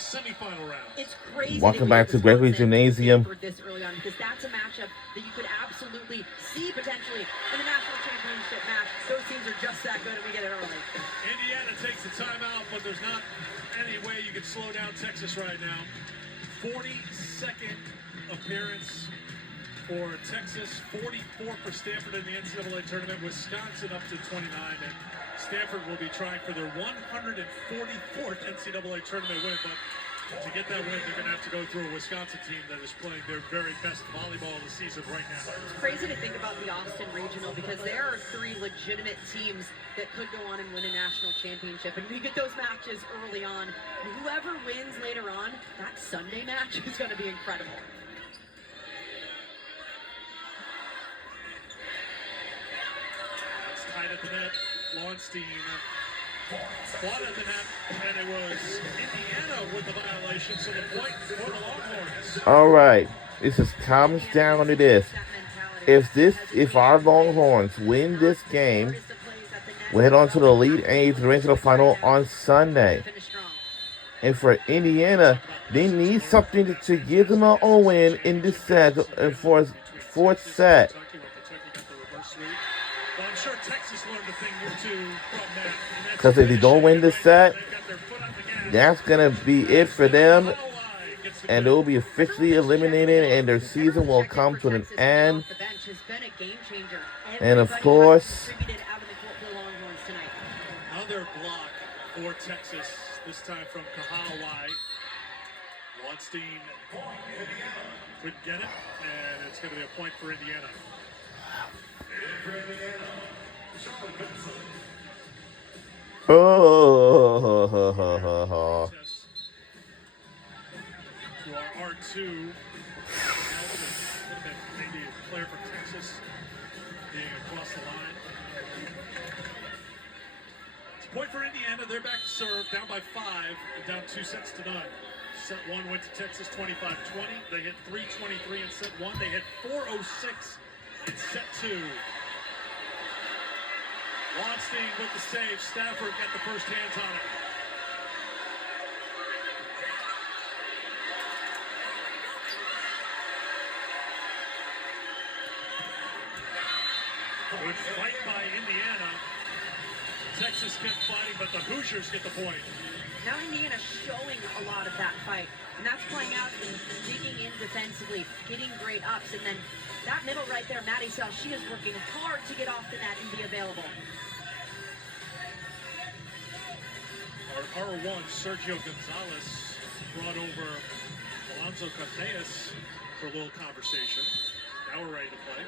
semifinal round. It's crazy. Welcome back to Gregory Gymnasium. This early on, because that's a matchup that you could absolutely see potentially in the national championship match. Those teams are just that good, and we get it early. Indiana takes the timeout, but there's not any way you can slow down Texas right now. 42nd appearance for Texas, 44 for Stanford in the NCAA tournament. Wisconsin up to 29, and Stanford will be trying for their 144th NCAA tournament win, but to get that win, they're going to have to go through a Wisconsin team that is playing their very best volleyball of the season right now. It's crazy to think about the Austin Regional, because there are 3 legitimate teams that could go on and win a national championship, and we get those matches early on. And whoever wins later on, that Sunday match is going to be incredible. It's tight at the net. Lonstein fought at the net, and it was Indiana with the violation, so the point for the Longhorns. All right, this just comes down to this. If our Longhorns win this game, we'll head on to the Elite Eight regional final on Sunday. And for Indiana, they need something to give them a win in this set for a fourth set. I'm sure Texas learned a thing or two from that. Because if they don't win this set, that's going to be it for them. And they'll be officially eliminated, and their season will come to an end. And of course, another block for Texas, this time from Kahawai. Lonstein couldn't get it, and it's going to be a point for Indiana. oh, To our R2, maybe a player for Texas being across the line. It's a point for Indiana. They're back to serve, down by 5, and down 2 sets to none. Set 1 went to Texas 25-20. They hit 323 in set 1. They hit 406 in set 2. Lonstein with the save. Stafford got the first hands on it. Good fight by Indiana. Texas kept fighting, but the Hoosiers get the point. Now Indiana showing a lot of that fight, and that's playing out and digging in defensively, getting great ups, and then that middle right there, Maddie Sell, she is working hard to get off the net and be available. Our R1, Sergio Gonzalez, brought over Alonso Cardenas for a little conversation. Now we're ready to play.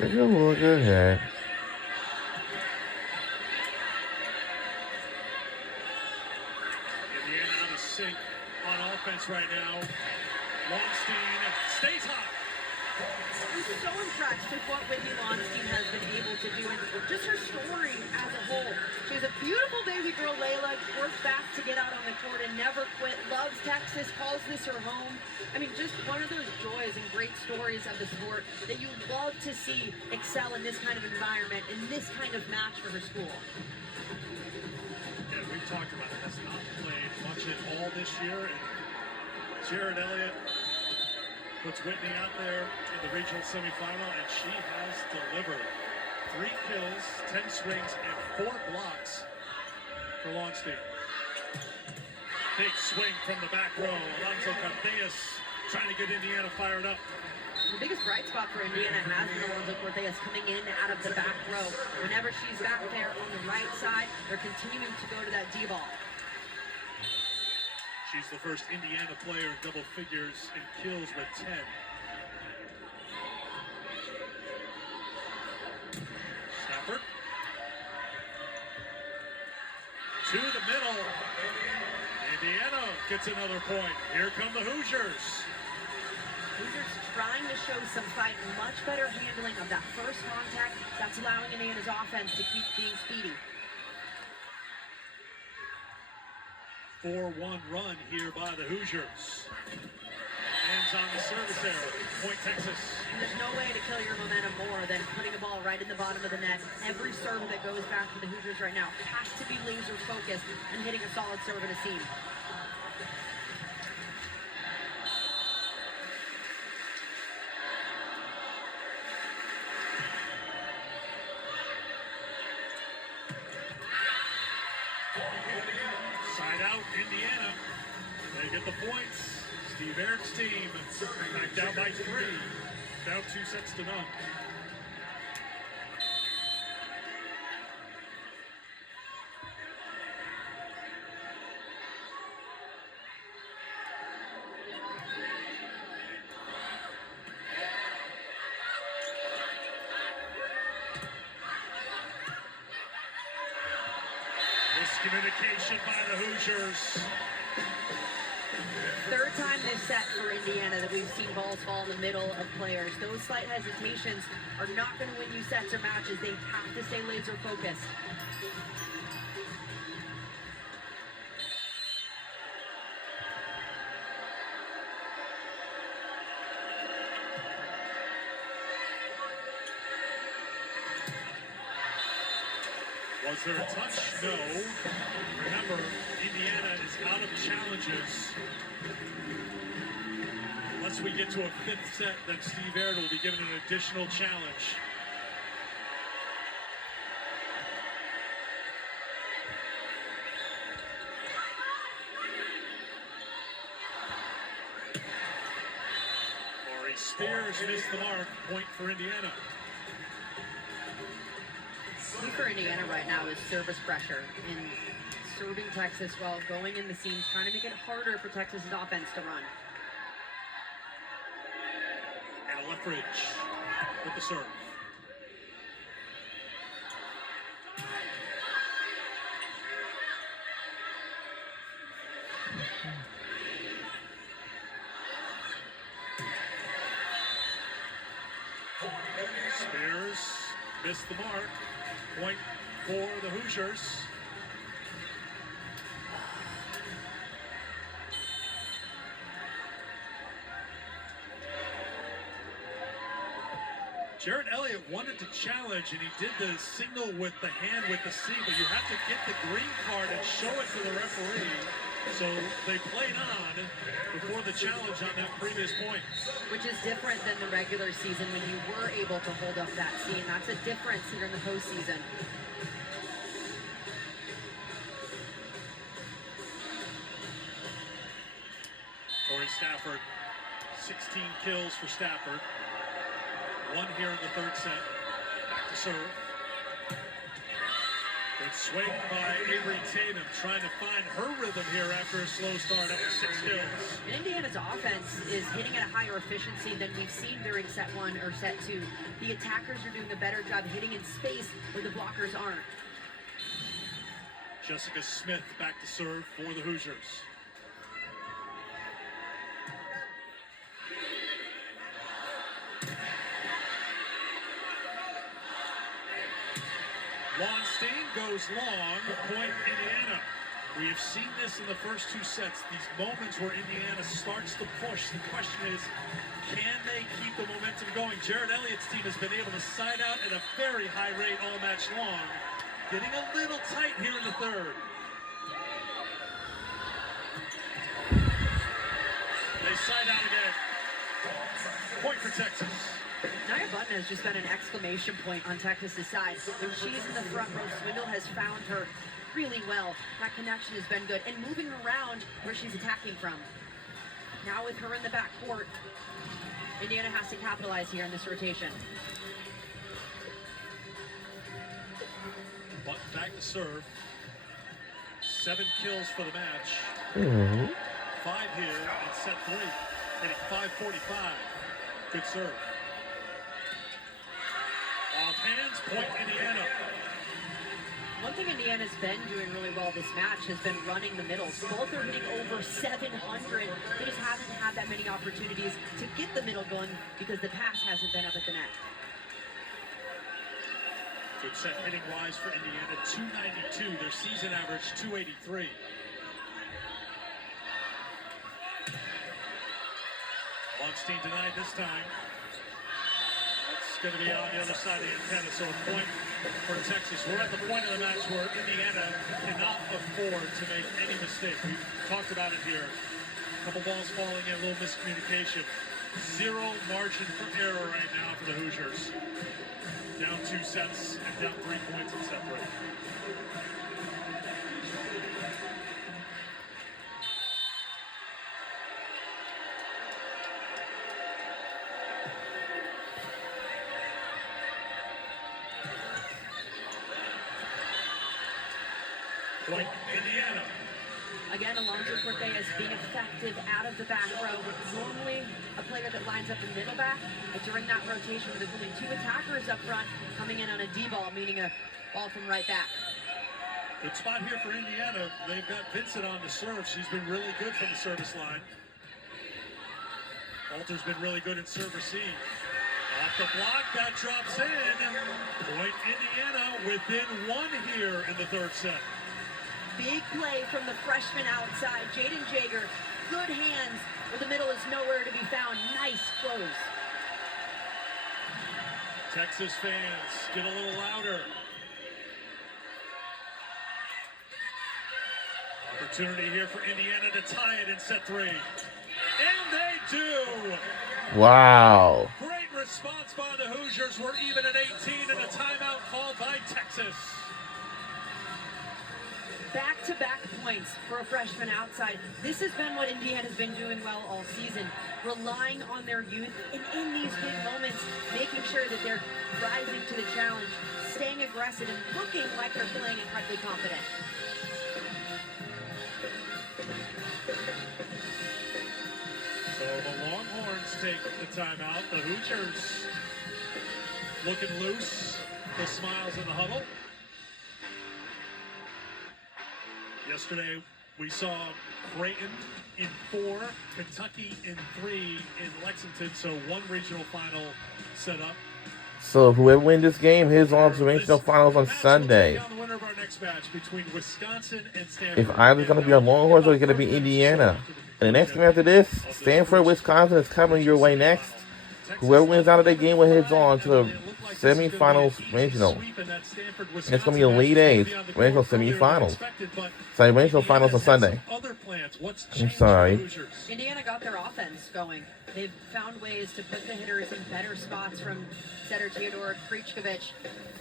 take a look at that. Indiana out of sync on offense right now. Lonstein stays hot. I'm so impressed with what Whitney Lonstein has been able to do, and just her story as a whole. She has a beautiful baby girl, Layla, worked back to get out on the court and never quit, loves Texas, calls this her home. I mean, just one of those joys and great stories of the sport that you love to see excel in this kind of environment, in this kind of match for her school. Yeah, we've talked about it. Has not played much at all this year, and Jared Elliott puts Whitney out there in the regional semifinal, and she has delivered. 3 kills, 10 swings, and 4 blocks for Lonstein. Big swing from the back row. Alonso Cardenas trying to get Indiana fired up. The biggest bright spot for Indiana has been Alonso Cortez coming in out of the back row. Whenever she's back there on the right side, they're continuing to go to that D-ball. She's the first Indiana player in double figures in kills with 10. Stafford. To the middle. Indiana gets another point. Here come the Hoosiers. Hoosiers trying to show some fight, much better handling of that first contact. That's allowing Indiana's offense to keep being speedy. 4-1 run here by the Hoosiers. And serves on the service error. Point Texas. And there's no way to kill your momentum more than putting a ball right in the bottom of the net. Every serve that goes back to the Hoosiers right now has to be laser focused and hitting a solid serve and a seam. Side out, Indiana. They get the points. Steve Aird's team back down by 3. Down 2 sets to none. Miscommunication by the Hoosiers. Third time this set for Indiana that we've seen balls fall in the middle of players. Those slight hesitations are not going to win you sets or matches. They have to stay laser focused. Was there a touch? No. Remember, Indiana is out of challenges. Unless we get to a 5th set, then Steve Aird will be given an additional challenge. Corey Spears missed the mark. Point for Indiana. Key for Indiana right now is service pressure in serving Texas while going in the seams, trying to make it harder for Texas's offense to run. And Lethbridge with the serve. Spears missed the mark. Point for the Hoosiers. Jared Elliott wanted to challenge, and he did the signal with the hand with the C, but you have to get the green card and show it to the referee. So they played on before the challenge on that previous point. Which is different than the regular season when you were able to hold up that C, and that's a difference here in the postseason. Corey Stafford, 16 kills for Stafford. 1 here in the 3rd set. Back to serve. Good swing by Avery Tatum, trying to find her rhythm here after a slow start, up to 6 kills. And Indiana's offense is hitting at a higher efficiency than we've seen during set 1 or set 2. The attackers are doing a better job hitting in space where the blockers aren't. Jessica Smith back to serve for the Hoosiers. Lonstein goes long, point Indiana. We have seen this in the first 2 sets, these moments where Indiana starts to push. The question is, can they keep the momentum going? Jared Elliott's team has been able to side out at a very high rate all match long, getting a little tight here in the 3rd. They side out again. Point for Texas. Nia Button has just been an exclamation point on Texas' side. When she's in the front row, Swindle has found her really well. That connection has been good. And moving around where she's attacking from. Now with her in the back court, Indiana has to capitalize here in this rotation. Button back to serve. 7 kills for the match. 5 here in set 3. Hitting 545. Good serve. Off hands, point Indiana. One thing Indiana's been doing really well this match has been running the middles. Both are hitting over 700. They just haven't had that many opportunities to get the middle going because the pass hasn't been up at the net. Good set hitting wise for Indiana, 292. Their season average, 283. Lonstein denied this time. That's going to be on the other side of the antenna, so a point for Texas. We're at the point of the match where Indiana cannot afford to make any mistake. We talked about it here. A couple balls falling in, a little miscommunication. Zero margin for error right now for the Hoosiers. Down 2 sets and down 3 points in set 3. Point, Indiana. Again, Alonso Cortez being effective out of the back row. Normally a player that lines up in middle back, but during that rotation with only 2 attackers up front coming in on a D-ball, meaning a ball from right back. Good spot here for Indiana. They've got Vincent on the serve. She's been really good from the service line. Alter's been really good in serve receive. Off the block, that drops in. Point Indiana within 1 here in the 3rd set. Big play from the freshman outside, Jaden Jager. Good hands, but the middle is nowhere to be found. Nice close. Texas fans, get a little louder. Opportunity here for Indiana to tie it in set 3. And they do! Wow. Great response by the Hoosiers. We're even at 18 and a timeout called by Texas. Back-to-back points for a freshman outside. This has been what Indiana's been doing well all season, relying on their youth, and in these big moments, making sure that they're rising to the challenge, staying aggressive, and looking like they're playing incredibly confident. So the Longhorns take the timeout. The Hoosiers looking loose. The smiles in the huddle. Yesterday, we saw Creighton in 4, Kentucky in 3 in Lexington. So 1 regional final set up. So whoever wins this game heads on to regional finals on Sunday. We'll take on the winner of our next match between Wisconsin and Stanford. If either going to be a Longhorns or it's going to be Indiana. And the next game after this, Stanford, Wisconsin is coming your way next. Whoever wins out of that game will head on to the semifinals regional. And it's going to be Elite 8 regional semifinals. So regional finals on Sunday. I'm sorry. Indiana got their offense going. They've found ways to put the hitters in better spots, from setter Teodora Krichkovich,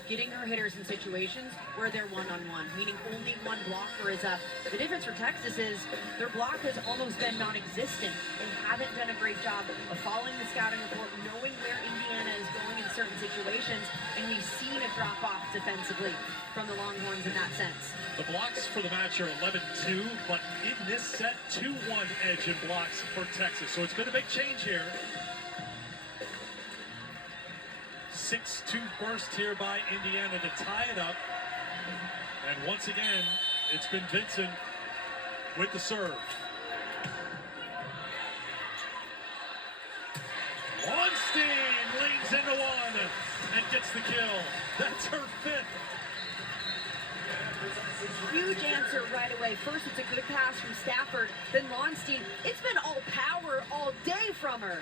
getting her hitters in situations where they're one-on-one, meaning only one blocker is up. The difference for Texas is their block has almost been non-existent. They haven't done a great job of following the scouting report, knowing where Indiana is going in certain situations, and we've seen a drop-off defensively from the Longhorns in that sense. The blocks for the match are 11-2, but in this set, 2-1 edge in blocks for Texas. So it's been a big change here. 6-2 burst here by Indiana to tie it up. And once again, it's been Vincent with the serve. Lonstein leans into one and gets the kill. That's her 5th. Huge answer right away. First, it's a good pass from Stafford. Then Lonstein. It's been all power all day from her.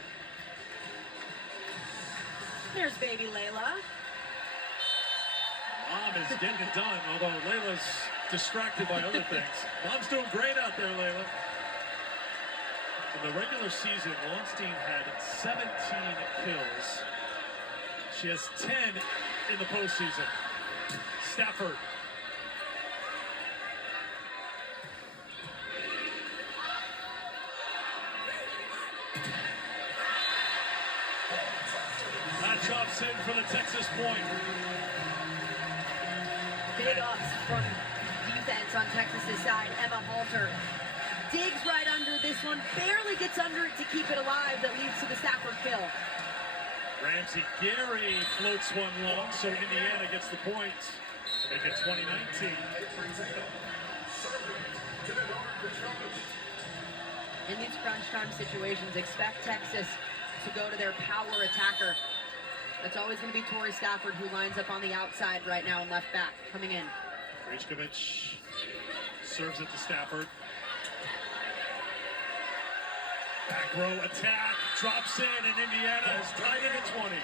There's baby Layla. Mom is getting it done, although Layla's distracted by other things. Mom's doing great out there, Layla. In the regular season, Lonstein had 17 kills. She has 10 in the postseason. Stafford. That drops in for the Texas point. Big ups from defense on Texas's side. Emma Halter digs right under this one, barely gets under it to keep it alive. That leads to the Stafford kill. Ramsey Gary floats one long, so Indiana gets the point. Make it 2019. In these crunch time situations, expect Texas to go to their power attacker. That's always going to be Tori Stafford, who lines up on the outside right now and left back, coming in. Krichkovich serves it to Stafford. Back row attack, drops in, and Indiana has tied it at 20.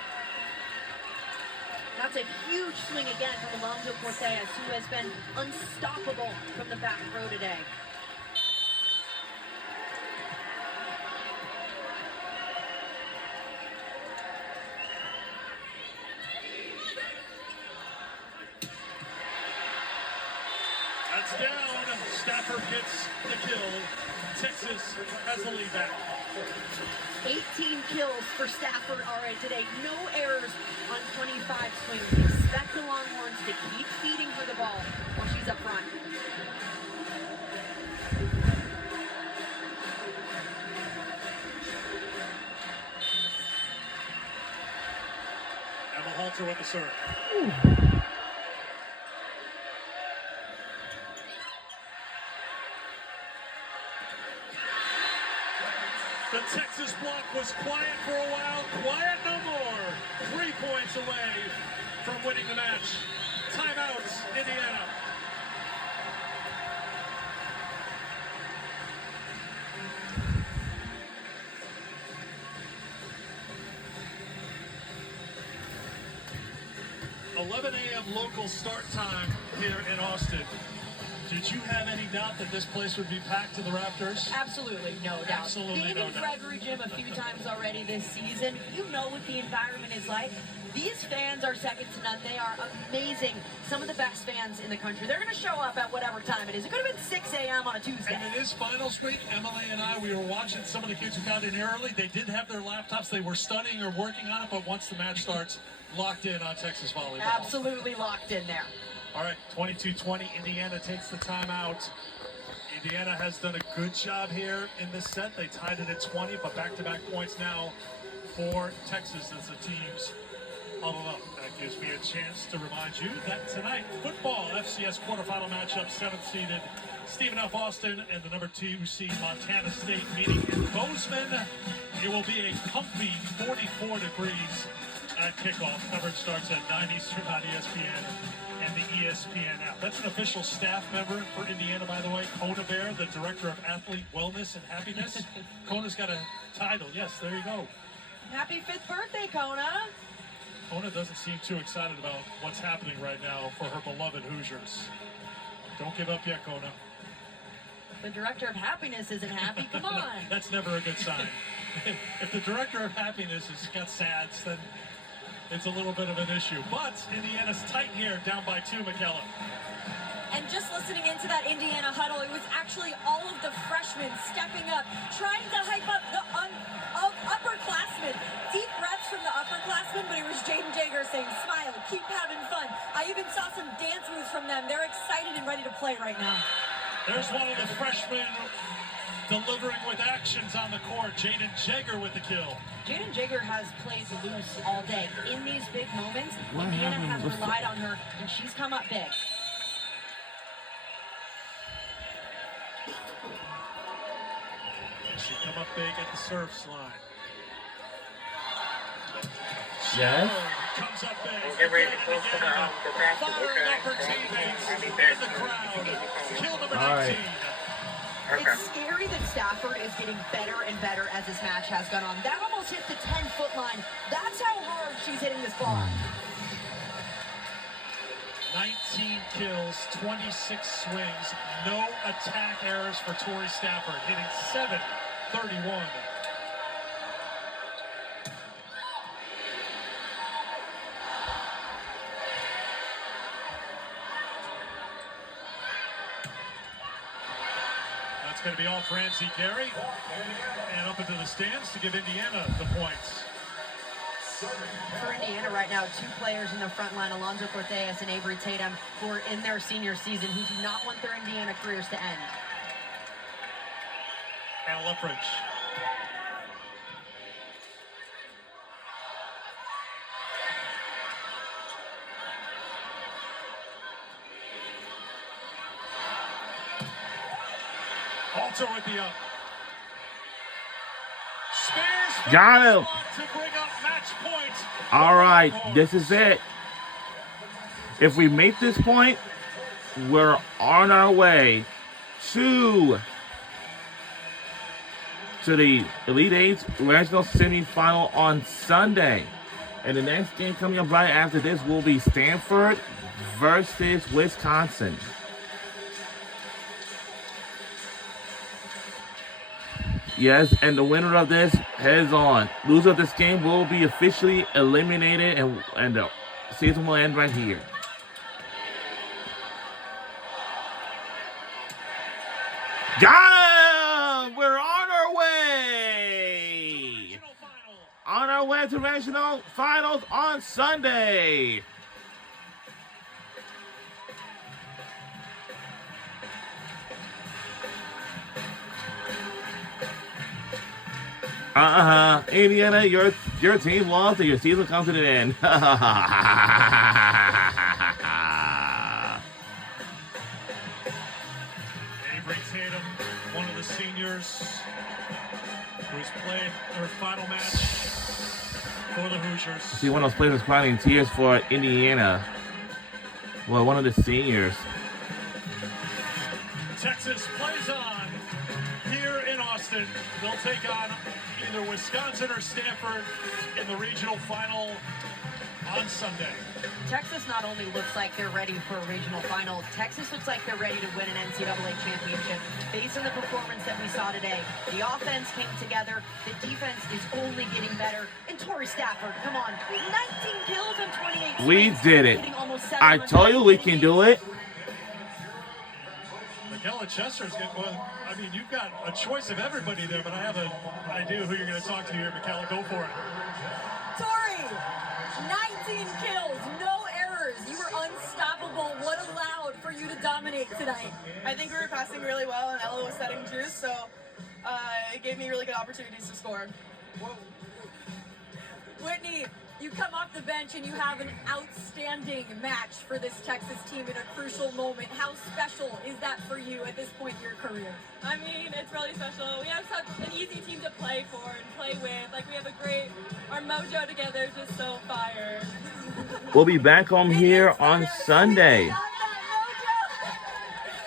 That's a huge swing again from Alonso Cortez, who has been unstoppable from the back row today. That's down. Stafford gets the kill. Texas has the lead back. 18 kills for Stafford already today. No errors on 25 swings. Expect the Longhorns to keep feeding her the ball while she's up front. Emma Halter with the serve. The Texas block was quiet for a while. Quiet no more. 3 points away from winning the match. Timeouts, Indiana. $11 a.m. local start time here in Austin. Did you have any doubt that this place would be packed to the rafters? Absolutely, no doubt. Absolutely Being no in doubt. Gregory Gym a few times already this season, you know what the environment is like. These fans are second to none. They are amazing. Some of the best fans in the country. They're going to show up at whatever time it is. It could have been 6 a.m. on a Tuesday. And it is finals week. Emily and I, we were watching some of the kids who got in early. They did have their laptops. They were studying or working on it, but once the match starts, locked in on Texas volleyball. Absolutely locked in there. All right, 22-20, Indiana takes the timeout. Indiana has done a good job here in this set. They tied it at 20, but back-to-back points now for Texas as the teams huddle up. That gives me a chance to remind you that tonight, football FCS quarterfinal matchup, 7th seeded Stephen F. Austin and the number 2 seed Montana State meeting in Bozeman. It will be a comfy 44 degrees at kickoff. Coverage starts at 9 Eastern on ESPN and the ESPN app. That's an official staff member for Indiana, by the way. Kona Bear, the Director of Athlete Wellness and Happiness. Kona's got a title. Yes, there you go. Happy 5th birthday, Kona. Kona doesn't seem too excited about what's happening right now for her beloved Hoosiers. Don't give up yet, Kona. The Director of Happiness isn't happy. Come on. That's never a good sign. If the Director of Happiness has got sads, then it's a little bit of an issue. But Indiana's tight here, down by 2, McKella. And just listening into that Indiana huddle, it was actually all of the freshmen stepping up, trying to hype up the upperclassmen. Deep breaths from the upperclassmen, but it was Jaden Jager saying, smile, keep having fun. I even saw some dance moves from them. They're excited and ready to play right now. There's one of the freshmen delivering with actions on the court. Jaden Jager with the kill. Jaden Jager has played loose all day. In these big moments, Indiana has relied on her, and she's come up big. She come up big at the service line. Yes. Comes up big. Get ready to close the Firing up her teammates in the crowd. Kill number 19. All right. It's scary that Stafford is getting better and better as this match has gone on. That almost hit the 10-foot line. That's how hard she's hitting this ball. 19 kills, 26 swings, no attack errors for Tori Stafford, hitting .731. That's going to be off Ramsey Gary and up into the stands to give Indiana the points. For Indiana right now, 2 players in the front line, Alonso Cortez and Avery Tatum, who are in their senior season, who do not want their Indiana careers to end. Al Uppridge. Alter with the up. Spears Got him. to bring up match point. All right, this is it. If we make this point, we're on our way to to the Elite Eight regional semifinal on Sunday. And the next game coming up right after this will be Stanford versus Wisconsin. Yes, and the winner of this heads on. Loser of this game will be officially eliminated, and the season will end right here. Got him! We're on our way! On our way to regional finals on Sunday. Indiana, your team lost and your season comes to an end. Avery Tatum, one of the seniors, who's played her final match for the Hoosiers. See, one of those players crying in tears for Indiana. Well, one of the seniors. Texas plays on here in Austin. They'll take on either Wisconsin or Stanford in the regional final on Sunday. Texas not only looks like they're ready for a regional final, Texas looks like they're ready to win an NCAA championship. Based on the performance that we saw today, the offense came together, the defense is only getting better. And Tori Stafford, come on, 19 kills on 28 We swings, did it. hitting almost I 700 told you we can do it. Michaela Chester's getting one. I mean, you've got a choice of everybody there, but I have an idea who you're going to talk to here. Michaela, go for it. Tori, 19 kills, no errors. You were unstoppable. What allowed for you to dominate tonight? I think we were passing really well, and Ella was setting juice, so it gave me really good opportunities to score. Whitney, you come off the bench and you have an outstanding match for this Texas team in a crucial moment. How special is that for you at this point in your career? I mean, it's really special. We have such an easy team to play for and play with. Like, we have our mojo together is just so fire. We'll be back home here on Sunday.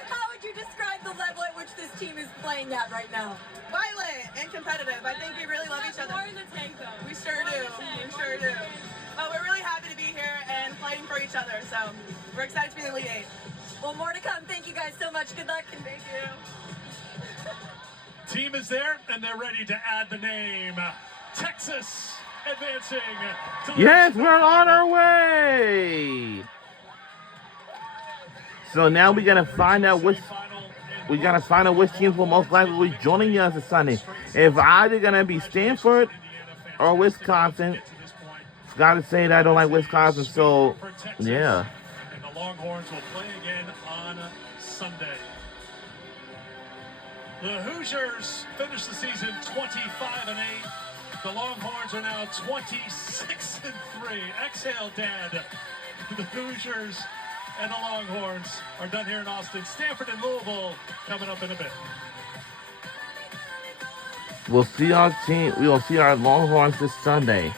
How would you describe the level at which this team is playing at right now? Violent and competitive. I think we really love each other. More in the tank, though. We sure do. We sure do. But we're really happy to be here and fighting for each other, so we're excited to be in the Elite Eight. Well, more to come. Thank you guys so much. Good luck. And Thank you. Team is there, and they're ready to add the name. Texas advancing to the Yes, regional we're on final. our way. So now we gotta find out which teams will most likely be joining us this Sunday. If either gonna be Stanford or Wisconsin. Gotta say that I don't like Wisconsin, so yeah. And the Longhorns will play again on Sunday. The Hoosiers finished the season 25-8. The Longhorns are now 26-3. Exhale, Dad. The Hoosiers and the Longhorns are done here in Austin. Stanford and Louisville coming up in a bit. We'll see our team. We will see our Longhorns this Sunday.